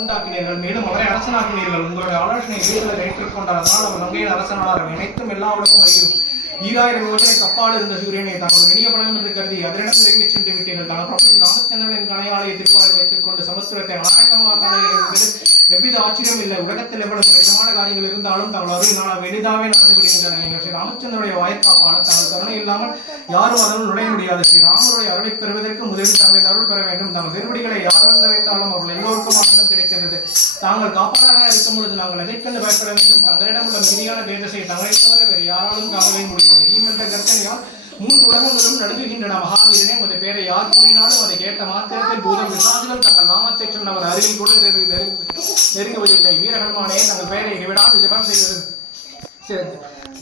உண்டாக்கினீர்கள், மேலும் அவரை அரசனாக்கினீர்கள். உங்களுடைய ஆலோசனை வீட்டில் ஏற்றுக்கொண்டார். அதனால் அவர் நங்கையின் அரசனானார். நினைத்தும் எல்லா உலகம் அறியும். 2000 யோசனை கப்பால் இருந்த சூரியனை தாங்கள் இனிய பலம் என்று கருதி அதனிடம் இறங்கி சென்று விட்டீர்கள். தாங்கள் பிரபு ராமச்சந்திரனின் கணையாளையை திருவாயில் வைத்துக் கொண்டு சமுத்திரத்தை நாயக்கமாக எவ்வித ஆச்சரியம் இல்லை. உலகத்தில் எவ்வளவு கடினமான காரியங்கள் இருந்தாலும் தாங்கள் அருள் எளிதாகவே நடந்து விடுகின்றன. நீங்கள் ஸ்ரீ ராமச்சந்திரனுடைய வாய்ப்பாப்பால் தாங்கள் கருணை இல்லாமல் யாரும் அதனுள் நுழைய முடியாது. ஸ்ரீ ராமருடைய அருளை பெறுவதற்கு முதலில் தங்களின் அருள் பெற வேண்டும். தாங்கள் திருவடிகளை யார் வந்தடைந்தாலும் அவர்கள் எல்லோருக்கும் ஆனந்தம் கிடைக்கின்றது. தாங்கள் காப்பாளராக இருக்கும் பொழுது நாங்கள் எதைக்கண்டு பயப்பட வேண்டும்? தங்களிடம் உள்ள மீதியான தேஜஸை தங்களை தவிர வேறு யாராலும் காணவே முடியும். ஈமென்ற கர்த்தனையால் 3 உலகங்களும் நடுங்குகின்றன. மகாவீரனே, உமது பேரை யார் கூறினாலும் அதை கேட்ட மாத்திரத்தில் பூதம் விசாதிகள் தங்கள் நாமத்தை சொன்னவர் அருகில் கூட நெருங்குவதில்லை. வீரகன்மானே, தங்கள் பெயரை இடைவிடாது ஜெபம் செய்வது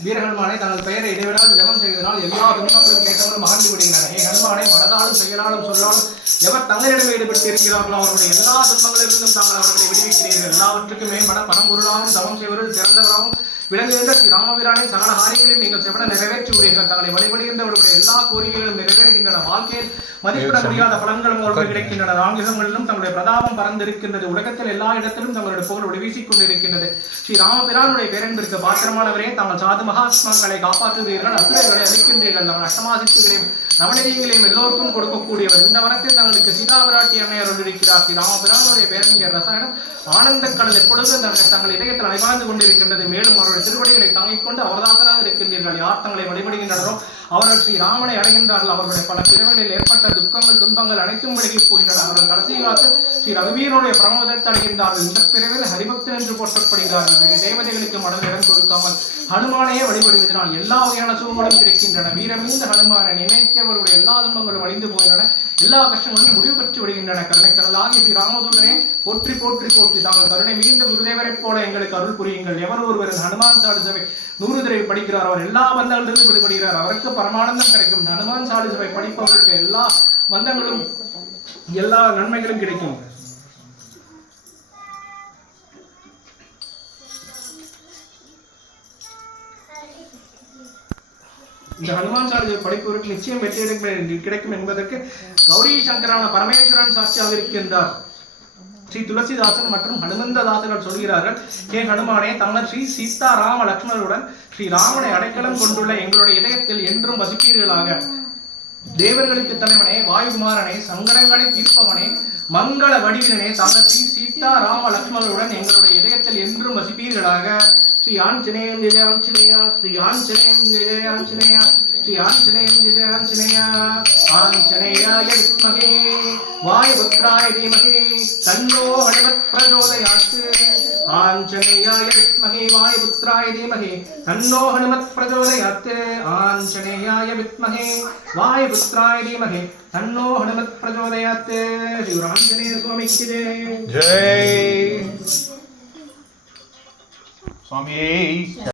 வீரகன்மானே தங்கள் பெயரை இடைவிடாது ஜெபம் செய்வதனால் எல்லா துன்பங்களும் கேட்டவர்கள் மகிழ்ந்து விடுகின்றன. ஹன்மானே, மனதாலும் செயலாலும் சொல்லாலும் எவர் தங்களிடம் ஈடுபட்டு இருக்கிறார்களோ அவர்களுடைய எல்லா துன்பங்களிலிருந்தும் தாங்கள் அவர்களை விடுவிக்கிறீர்கள். எல்லாவற்றுக்கும் மேம்பட பரம்பொருளாகவும் தவம் செய்வர்கள் சிறந்தவராகவும் விளங்குகின்ற ஸ்ரீ ராமபிரானை சகல காரியங்களையும் நீங்கள் செவட நிறைவேற்றி விடுவீர்கள். தங்களை வழிபடுகின்றவர்களுடைய எல்லா கோரிக்கைகளும் நிறைவேறுகின்றன. வாழ்க்கையில் மதிப்பிட முடியாத பலன்களும் அவர்கள் கிடைக்கின்றன. ராமயுகங்களிலும் தங்களுடைய பிரதாபம் பறந்திருக்கின்றது. உலகத்தில் எல்லா இடத்திலும் தங்களுடைய புகழ் ஒளி வீசிக் கொண்டிருக்கின்றது. ஸ்ரீ ராமபிரானுடைய பேரன்பிற்கு பாத்திரமானவரே, தாங்கள் சாது மகாத்மாக்களை காப்பாற்றுகிறீர்கள், அசுரர்களை அளிக்கின்றீர்கள். தங்கள் அஷ்டமாசித்துகளையும் நவநீதிகளையும் எல்லோருக்கும் கொடுக்கக்கூடியவர். இந்த வரத்தில் தங்களுக்கு சீதா பிராட்டி அன்னையர் இருக்கிறார். ஸ்ரீ ராமபிரானுடைய பேரன்பியர் ரசாயனம் ஆனந்த கடல் எப்பொழுதும் தங்கள் இதயத்தில் அலைவாழ்ந்து கொண்டிருக்கின்றது. மேலும் அவருடைய திருவடிகளை தாங்கிக் கொண்டு அவர்தாசராக இருக்கின்றீர்கள். யார் தங்களை வழிபடுகின்றனரோ அவர்கள் ஸ்ரீ ராமனை அடைகின்றார்கள். அவர்களுடைய பல பிறவைகளில் ஏற்பட்ட துக்கங்கள் துன்பங்கள் அனைத்தும் விலகி போகின்றன. அவர்கள் கடைசி காலத்தில் ஸ்ரீ ரகுவீரனுடைய பிரமோதத்தை அடைகின்றார்கள். இந்த பிறவில் ஹரிபக்தன் என்று போற்றப்படுகிறார்கள். தேவதைகளுக்கு மனதில் இடம் கொடுக்காமல் ஹனுமானையே வழிபடுவதனால் எல்லா வகையான சுகங்களும் கிடைக்கின்றன. வீரமிழ்ந்த ஹனுமானை நினைக்கவர்களுடைய எல்லா துன்பங்களும் அழிந்து போகின்றன. எல்லா கஷ்டங்களும் முடிவு பெற்று விடுகின்றன. கருணைக்கடலாகிய ஸ்ரீ ராமதூதனே, போற்றி போற்றி போற்றி. தாங்கள் கருணை மிகுந்த குருதேவரைப் போல எங்களுக்கு அருள் புரியுங்கள். எவர் ஒருவர் ஹனுமான் சாலிசவை 100 தடவை படிக்கிறார், அவர் எல்லா பந்தங்களிலிருந்து விடுபடுகிறார். அவருக்கு பரமானந்தம் கிடைக்கும். ஹனுமான் சாலிசவை படிப்பவருக்கு எல்லா பந்தங்களும் எல்லா நன்மைகளும் கிடைக்கும். இந்த ஹனுமான் சாலிசை படிப்பவருக்கு நிச்சயம் வெற்றி கிடைக்கும் என்பதற்கு கௌரி சங்கரான பரமேஸ்வரன் சாட்சியாக இருக்கின்றார். ஸ்ரீ துளசிதாசன் மற்றும் ஹனுமந்ததாசர்கள் சொல்கிறார்கள், ஹே ஹனுமானே, தங்கள் ஸ்ரீ சீதா ராம லக்ஷ்மணருடன் ஸ்ரீ ராமனை அடைக்கலம் கொண்டுள்ள எங்களுடைய இதயத்தில் என்றும் வசிப்பீர்களாக. தேவர்களுக்கு தலைவனே, வாயுகுமாரனே, சங்கடங்களை தீர்ப்பவனே, மங்கள வடிவினே, தங்கள் ஸ்ரீ சீதா ராம லக்ஷ்மணருடன் எங்களுடைய இதயத்தில் என்றும் வசிப்பீர்களாக. ஸ்ரீ ஆஞ்சநேயம் ஜெய ஆஞ்சநேயா, ஸ்ரீ ஆஞ்சநேயம் ஜெய ஆஞ்சநேயா, ஸ்ரீ ஆஞ்சநேயம் ஜெய ஆஞ்சநேயா. ஆஞ்சநேயாய வித்மஹே வாயுபுத்ராய தீமஹி தன்னோ ஹனுமத் பிரச்சோதயாத். ஆஞ்சநேயாய வித்மஹே வாயுபுத்ராய தீமஹி தன்னோ ஹனுமத் பிரச்சோதயாத். ஆஞ்சநேயாய வித்மஹே வாயுபுத்ராய தீமஹி தன்னோ ஹனுமத் பிரச்சோதயாத். ஸ்ரீ ஆஞ்சநேய சுவாமிக்கு ஜெய். சுவாமியே.